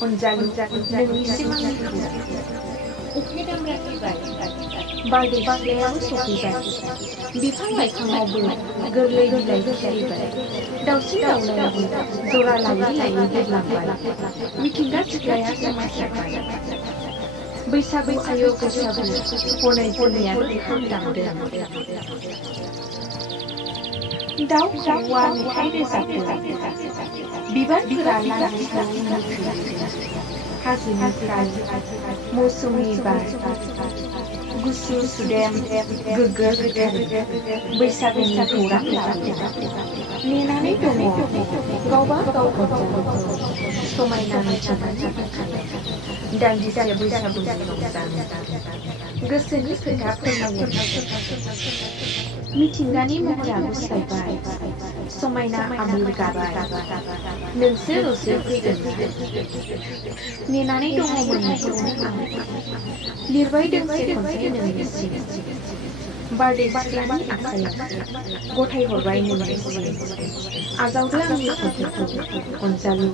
अनजालु नोंनिसिम आंनि अखे दामब्रा फैबाय बारदै सिख्लायाबो सफैबाय बिफां लाइफाङावबो गोरलै बिलाइ खिलिबाय दाउसिन दाउलायाबो जरा लायै लायै बिरलांबाय मिथिंगा सिख्लाया समायसारबाय बैसागु आयो बैसागु हनै जोंनियाबो खाम दामदों दाउ खौवौआ मेथाइ रोजाबदों बिबारफोरा लान्थि लान्थि मोखै हाजोनिफ्राय मौसुमि बार गुसु सुदेम गोग्गो गोथार बैसागुनि खौरां लाबोदों नेनानै दङ गावबा गाव अनजालुखौ समायना मिथिंगानि बिखायाव दान्दिसे बैसागुनि रंजानो गोसोनि खोथा फोरमायो मिथिंगानि महरा गुस्लायबाय समायना आबिर गाबाय नोंसोरल'सो फैगोन नेनानै दङमोन नोंखौनो आं लिरबाय दोंसे खन्थाइ नोंनिसिम बारदै सिख्लानि आखायाव गथाय हरबाय नोंनिसिम आजावदो आंनि खन्थाइखौ अनजालु